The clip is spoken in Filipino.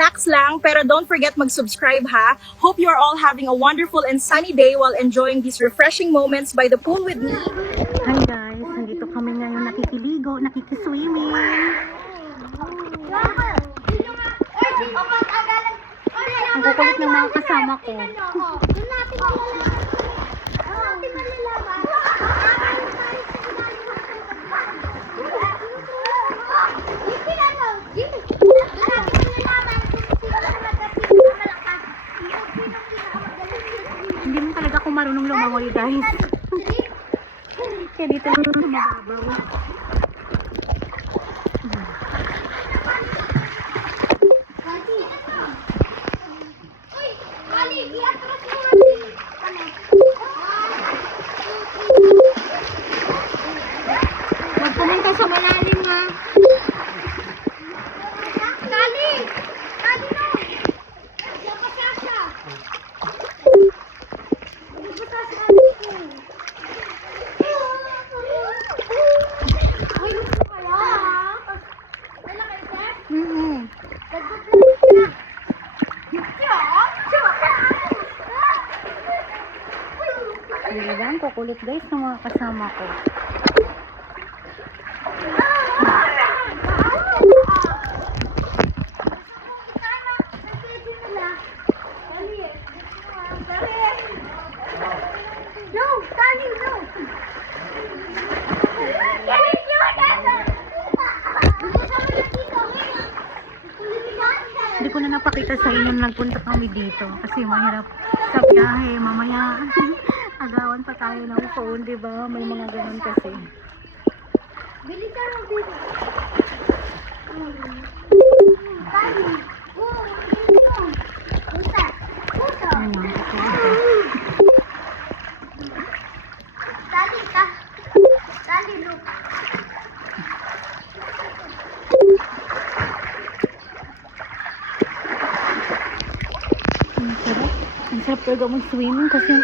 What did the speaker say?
relax lang, pero don't forget mag-subscribe ha. Hope you're all having a wonderful and sunny day while enjoying these refreshing moments by the pool with me. Hi guys, nandito kami ngayon nakikiligo, nakikiswimming. Ang kukulit ng mga kasama ko. Hindi mo talaga ako marunong lumangoy guys. Kaya dito lang sa mababaw. Huwag pumunta sa malalim ha. Kali! Kali no! Diyan pa siya. Diba, ang kukulit guys ng mga kasama ko. Hindi ko na napakita sa inyo nung nagpunta kami dito kasi mahirap sa biyahe. Mamaya agawan pa tayo ng phone, di ba? May mga ganun kasi. Bili ka ng dito. Ang sarap talaga mag-swimming kasi